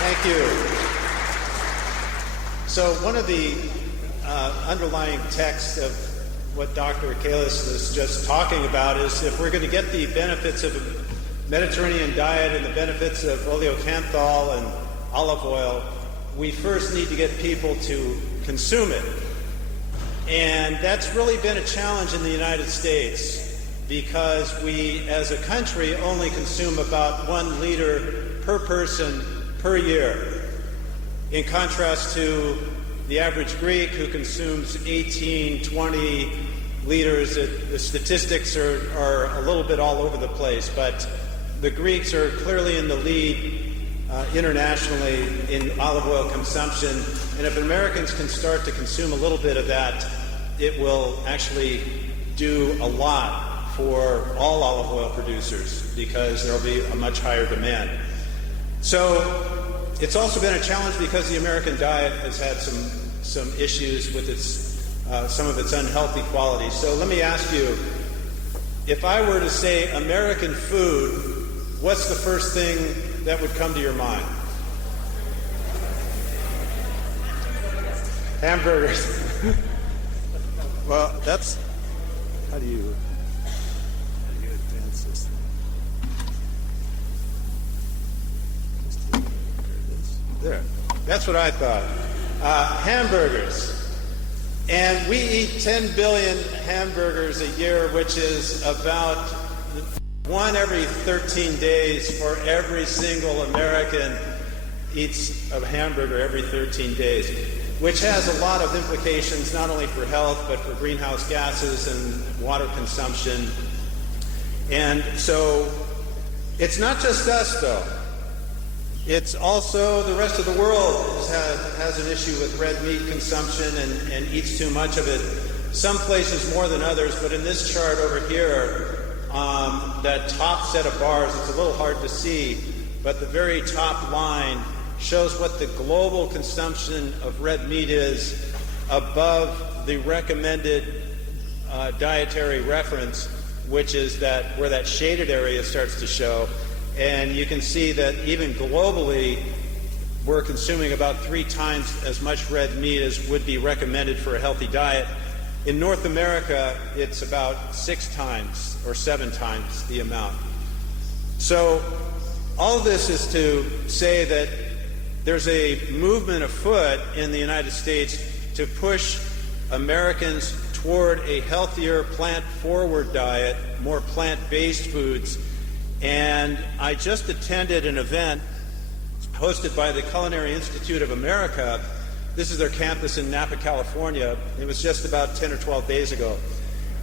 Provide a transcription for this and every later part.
Thank you. So one of the underlying texts of what Dr. Kalis was just talking about is if we're going to get the benefits of a Mediterranean diet and the benefits of oleocanthal and olive oil, we first need to get people to consume it. And that's really been a challenge in the United States because we, as a country, only consume about 1 liter per person per year, in contrast to the average Greek who consumes 18, 20 liters. The statistics are a little bit all over the place, but the Greeks are clearly in the lead internationally in olive oil consumption, and if Americans can start to consume a little bit of that, it will actually do a lot for all olive oil producers because there will be a much higher demand. So it's also been a challenge because the American diet has had some issues with some of its unhealthy qualities. So let me ask you, if I were to say American food, what's the first thing that would come to your mind? Hamburgers. Well, that's, how do you advance this thing? There, that's what I thought. Hamburgers. And we eat 10 billion hamburgers a year, which is about 1 every 13 days for every single American eats a hamburger every 13 days, which has a lot of implications not only for health, but for greenhouse gases and water consumption. And so it's not just us, though. It's also the rest of the world has an issue with red meat consumption and eats too much of it. Some places more than others, but in this chart over here, that top set of bars, it's a little hard to see, but the very top line shows what the global consumption of red meat is above the recommended dietary reference, which is where that shaded area starts to show. And you can see that even globally, we're consuming about 3 times as much red meat as would be recommended for a healthy diet. In North America, it's about 6 times or 7 times the amount. So all of this is to say that there's a movement afoot in the United States to push Americans toward a healthier, plant-forward diet, more plant-based foods. And I just attended an event hosted by the Culinary Institute of America. This is their campus in Napa, California. It was just about 10 or 12 days ago.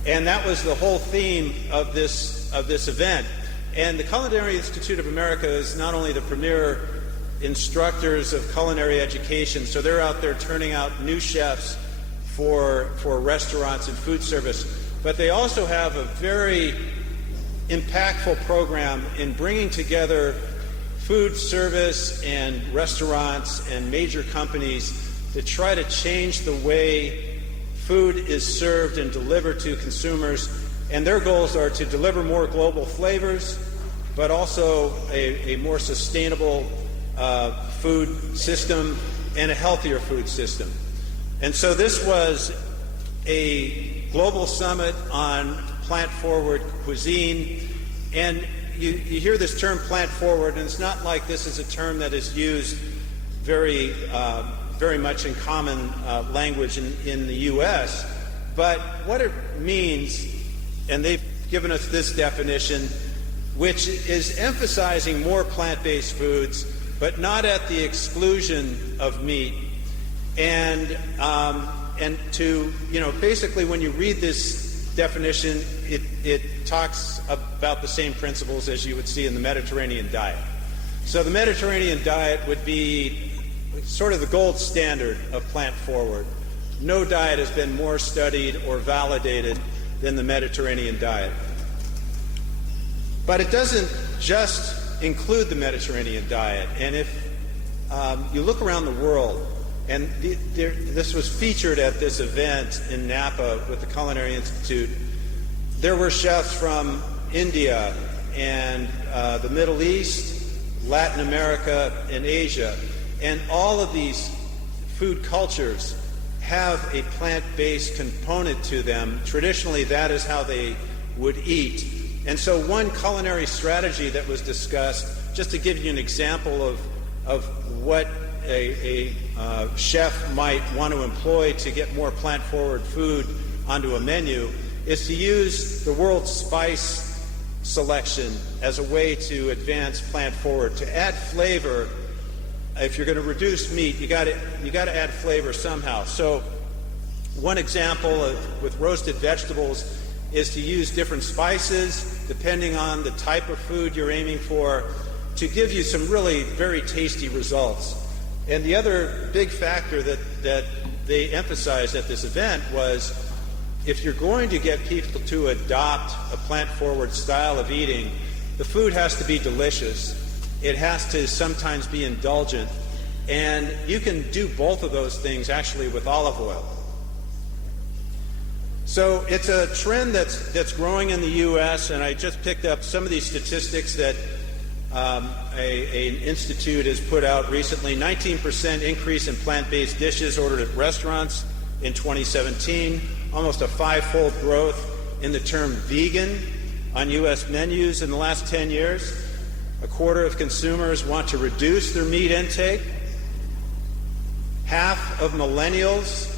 And that was the whole theme of this event. And the Culinary Institute of America is not only the premier instructors of culinary education, so they're out there turning out new chefs for restaurants and food service, but they also have a very impactful program in bringing together food service and restaurants and major companies to try to change the way food is served and delivered to consumers. And their goals are to deliver more global flavors, but also a more sustainable food system and a healthier food system. And so this was a global summit on plant-forward cuisine, and you hear this term plant-forward, and it's not like this is a term that is used very much in common language in the U.S., but what it means, and they've given us this definition, which is emphasizing more plant-based foods, but not at the exclusion of meat, and to, basically when you read this definition, it talks about the same principles as you would see in the Mediterranean diet. So the Mediterranean diet would be sort of the gold standard of plant-forward. No diet has been more studied or validated than the Mediterranean diet. But it doesn't just include the Mediterranean diet. And if you look around the world, and this was featured at this event in Napa with the Culinary Institute, there were chefs from India and the Middle East, Latin America, and Asia. And all of these food cultures have a plant-based component to them. Traditionally, that is how they would eat. And so one culinary strategy that was discussed, just to give you an example of what a chef might want to employ to get more plant-forward food onto a menu, is to use the world's spice selection as a way to advance plant-forward, to add flavor. If you're going to reduce meat, you got to add flavor somehow. So one example with roasted vegetables is to use different spices depending on the type of food you're aiming for to give you some really very tasty results. And the other big factor that they emphasized at this event was, if you're going to get people to adopt a plant-forward style of eating, the food has to be delicious. It has to sometimes be indulgent. And you can do both of those things actually with olive oil. So it's a trend that's growing in the U.S., and I just picked up some of these statistics that an institute has put out recently. 19% increase in plant-based dishes ordered at restaurants in 2017, almost a 5-fold growth in the term vegan on U.S. menus in the last 10 years. A quarter of consumers want to reduce their meat intake. Half of millennials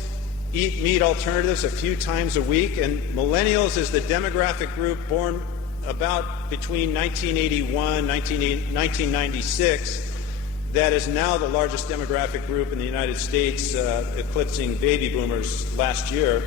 eat meat alternatives a few times a week, and millennials is the demographic group born about between 1981 and 1996 that is now the largest demographic group in the United States, eclipsing baby boomers last year.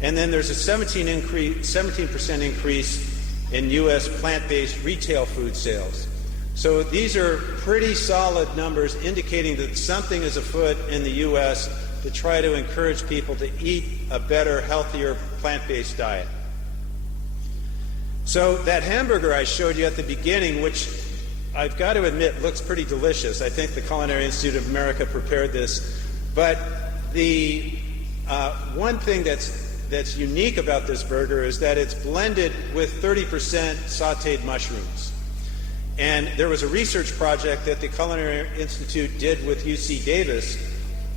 And then there's a 17% increase in U.S. plant-based retail food sales. So these are pretty solid numbers indicating that something is afoot in the U.S. to try to encourage people to eat a better, healthier, plant-based diet. So that hamburger I showed you at the beginning, which I've got to admit looks pretty delicious. I think the Culinary Institute of America prepared this. But the one thing that's unique about this burger is that it's blended with 30% sautéed mushrooms. And there was a research project that the Culinary Institute did with UC Davis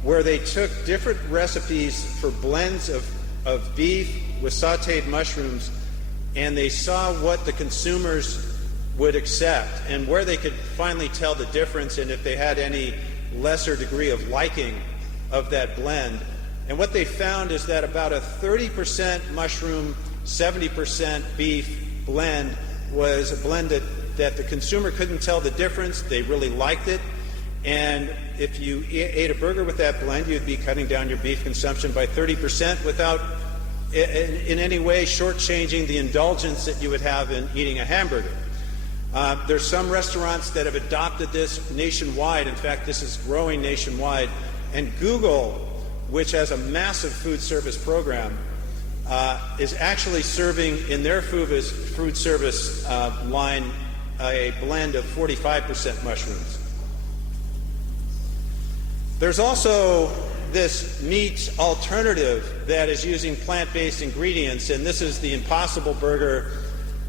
where they took different recipes for blends of beef with sautéed mushrooms, and they saw what the consumers would accept and where they could finally tell the difference and if they had any lesser degree of liking of that blend. And what they found is that about a 30% mushroom, 70% beef blend was a blend that the consumer couldn't tell the difference. They really liked it. And if you ate a burger with that blend, you'd be cutting down your beef consumption by 30% without in any way shortchanging the indulgence that you would have in eating a hamburger. There's some restaurants that have adopted this nationwide. In fact, this is growing nationwide. And Google, which has a massive food service program, is actually serving in their food service line a blend of 45% mushrooms. There's also this meat alternative that is using plant-based ingredients, and this is the Impossible Burger,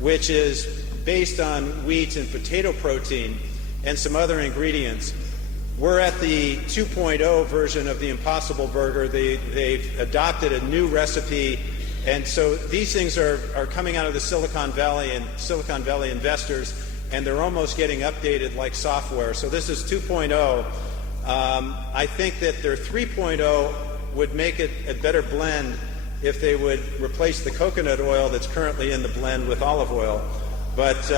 which is based on wheat and potato protein and some other ingredients. We're at the 2.0 version of the Impossible Burger. They've adopted a new recipe, and so these things are coming out of the Silicon Valley and Silicon Valley investors, and they're almost getting updated like software. So this is 2.0. I think that their 3.0 would make it a better blend if they would replace the coconut oil that's currently in the blend with olive oil. But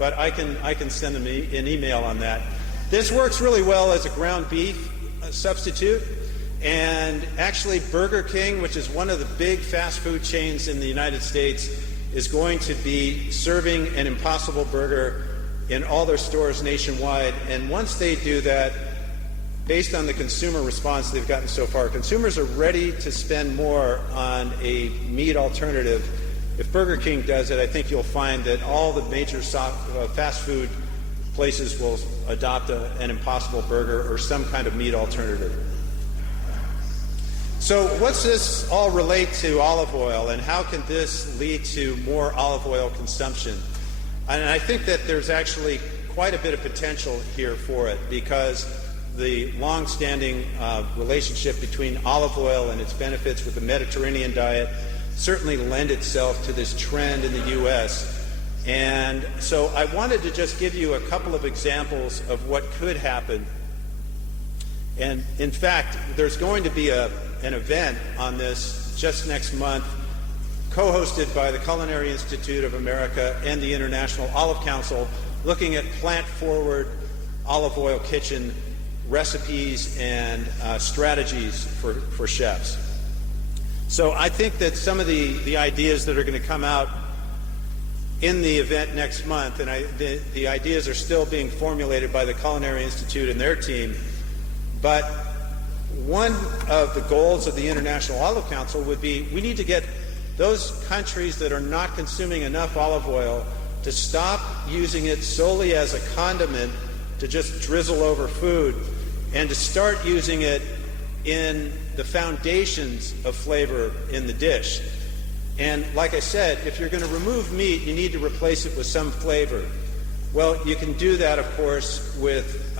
I can send them an email on that. This works really well as a ground beef substitute. And actually Burger King, which is one of the big fast food chains in the United States, is going to be serving an Impossible Burger in all their stores nationwide. And once they do that, based on the consumer response they've gotten so far, consumers are ready to spend more on a meat alternative. If Burger King does it, I think you'll find that all the major fast food places will adopt an Impossible Burger or some kind of meat alternative. So what's this all relate to olive oil, and how can this lead to more olive oil consumption? And I think that there's actually quite a bit of potential here for it, because the long-standing relationship between olive oil and its benefits with the Mediterranean diet certainly lend itself to this trend in the U.S. And so I wanted to just give you a couple of examples of what could happen. And in fact, there's going to be an event on this just next month, co-hosted by the Culinary Institute of America and the International Olive Council, looking at plant-forward olive oil kitchen recipes and strategies for chefs. So I think that some of the ideas that are going to come out in the event next month, and the ideas are still being formulated by the Culinary Institute and their team, but one of the goals of the International Olive Council would be we need to get those countries that are not consuming enough olive oil to stop using it solely as a condiment to just drizzle over food, and to start using it in the foundations of flavor in the dish. And like I said, if you're going to remove meat, you need to replace it with some flavor. Well, you can do that, of course, with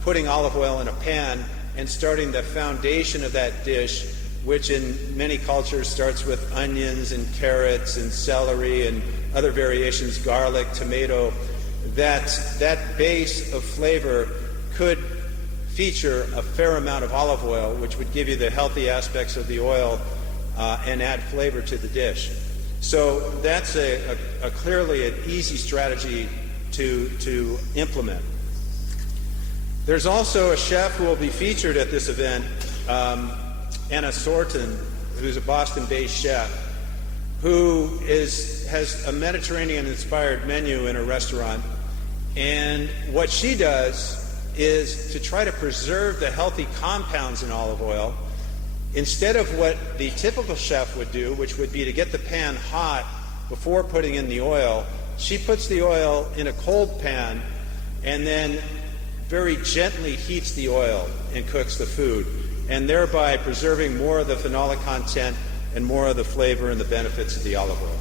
putting olive oil in a pan and starting the foundation of that dish, which in many cultures starts with onions and carrots and celery and other variations, garlic, tomato. That base of flavor could feature a fair amount of olive oil, which would give you the healthy aspects of the oil and add flavor to the dish. So that's a clearly an easy strategy to implement. There's also a chef who will be featured at this event, Anna Sorton, who's a Boston-based chef, who has a Mediterranean-inspired menu in her restaurant. And what she does is to try to preserve the healthy compounds in olive oil. Instead of what the typical chef would do, which would be to get the pan hot before putting in the oil, she puts the oil in a cold pan and then very gently heats the oil and cooks the food, and thereby preserving more of the phenolic content and more of the flavor and the benefits of the olive oil.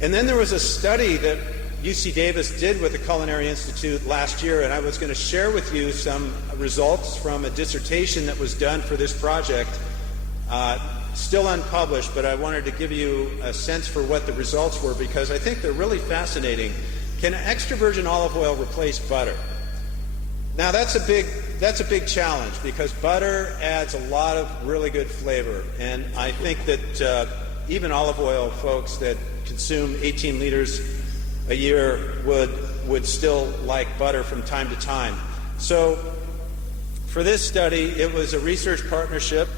And then there was a study that UC Davis did with the Culinary Institute last year, and I was going to share with you some results from a dissertation that was done for this project, still unpublished, but I wanted to give you a sense for what the results were, because I think they're really fascinating. Can extra virgin olive oil replace butter? Now that's a big challenge, because butter adds a lot of really good flavor, and I think that even olive oil folks that consume 18 liters a year would still like butter from time to time. So for this study, it was a research partnership.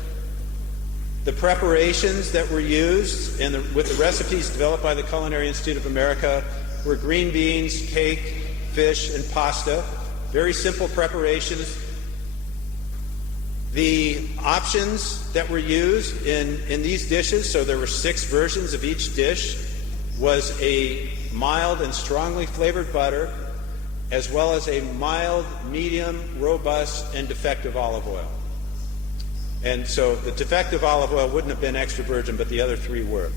The preparations that were used with the recipes developed by the Culinary Institute of America were green beans, cake, fish, and pasta. Very simple preparations. The options that were used in these dishes, so there were 6 versions of each dish, was a mild and strongly flavored butter, as well as a mild, medium, robust, and defective olive oil. And so the defective olive oil wouldn't have been extra virgin, but the other 3 were.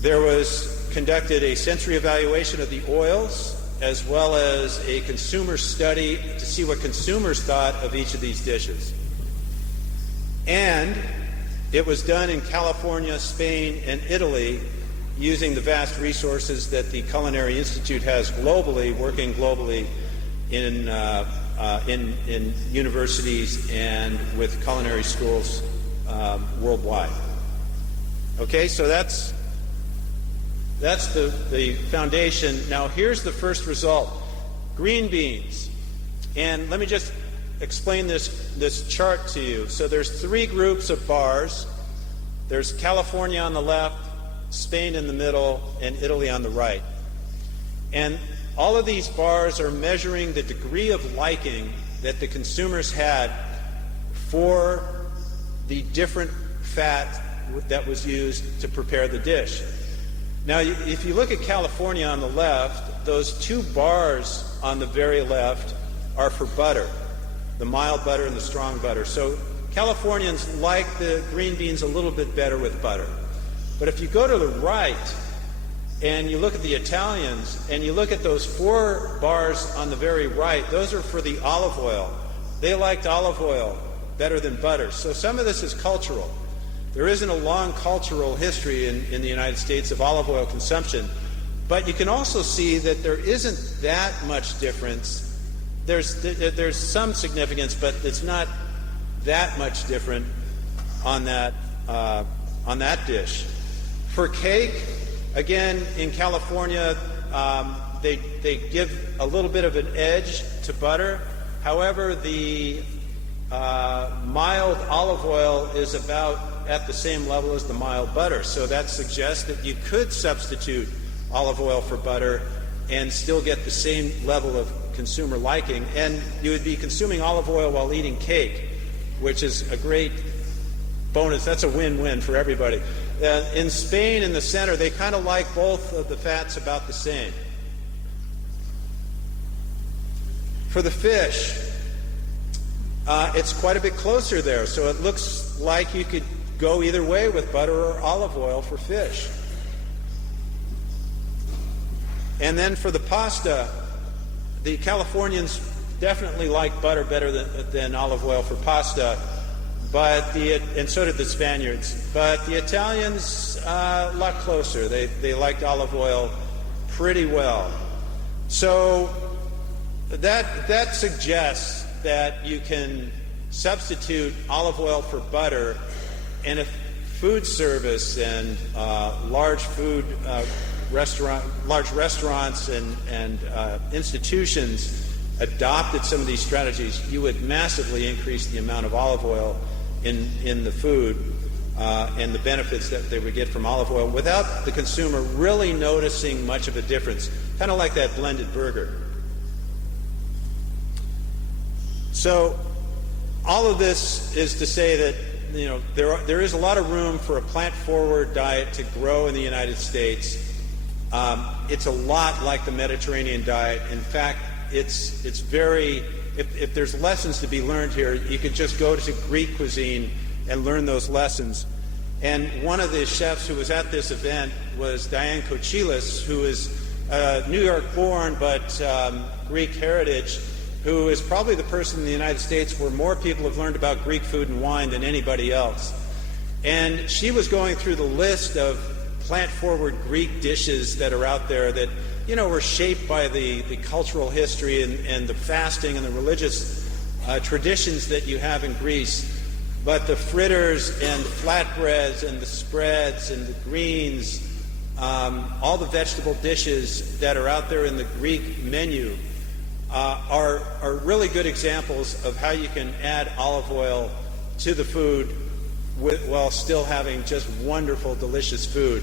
There was conducted a sensory evaluation of the oils, as well as a consumer study to see what consumers thought of each of these dishes. And it was done in California, Spain, and Italy, using the vast resources that the Culinary Institute has globally, working globally in universities and with culinary schools worldwide. Okay, so that's the foundation. Now here's the first result. Green beans. And let me just explain this chart to you. So there's 3 groups of bars. There's California on the left, Spain in the middle, and Italy on the right. And all of these bars are measuring the degree of liking that the consumers had for the different fat that was used to prepare the dish. Now, if you look at California on the left, those 2 bars on the very left are for butter, the mild butter and the strong butter. So Californians like the green beans a little bit better with butter. But if you go to the right, and you look at the Italians, and you look at those 4 bars on the very right, those are for the olive oil. They liked olive oil better than butter. So some of this is cultural. There isn't a long cultural history in the United States of olive oil consumption, but you can also see that there isn't that much difference. There's some significance, but it's not that much different on that dish. For cake, again, in California, they give a little bit of an edge to butter. However, the mild olive oil is about at the same level as the mild butter. So that suggests that you could substitute olive oil for butter and still get the same level of consumer liking. And you would be consuming olive oil while eating cake, which is a great bonus. That's a win-win for everybody. In Spain, in the center, they kind of like both of the fats about the same. For the fish, it's quite a bit closer there, so it looks like you could go either way with butter or olive oil for fish. And then for the pasta, the Californians definitely like butter better than olive oil for pasta, and so did the Spaniards. But the Italians, a lot closer. They liked olive oil pretty well. So that suggests that you can substitute olive oil for butter, and if food service and large restaurants and institutions adopted some of these strategies, you would massively increase the amount of olive oil in the food and the benefits that they would get from olive oil without the consumer really noticing much of a difference, kind of like that blended burger. So all of this is to say that there is a lot of room for a plant-forward diet to grow in the United States. It's a lot like the Mediterranean diet. In fact, it's very, if there's lessons to be learned here, you could just go to Greek cuisine and learn those lessons. And one of the chefs who was at this event was Diane Kochilas, who is New York born but Greek heritage, who is probably the person in the United States where more people have learned about Greek food and wine than anybody else. And she was going through the list of plant-forward Greek dishes that are out there that, were shaped by the cultural history and the fasting and the religious traditions that you have in Greece. But the fritters and flatbreads and the spreads and the greens, all the vegetable dishes that are out there in the Greek menu are really good examples of how you can add olive oil to the food while still having just wonderful, delicious food.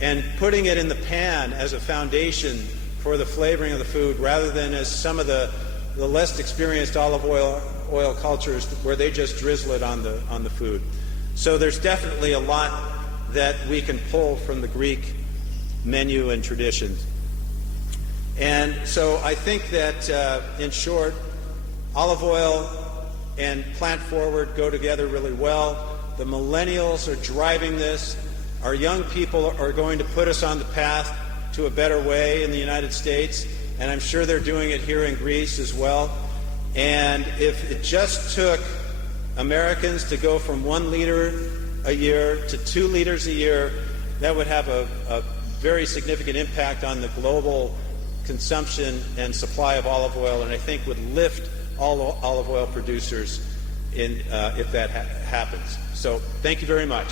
And putting it in the pan as a foundation for the flavoring of the food rather than as some of the less experienced olive oil cultures where they just drizzle it on the food. So there's definitely a lot that we can pull from the Greek menu and traditions. And so I think that, in short, olive oil and plant-forward go together really well. The millennials are driving this. Our young people are going to put us on the path to a better way in the United States, and I'm sure they're doing it here in Greece as well. And if it just took Americans to go from 1 liter a year to 2 liters a year, that would have a very significant impact on the global consumption and supply of olive oil, and I think would lift all olive oil producers if that happens. So thank you very much.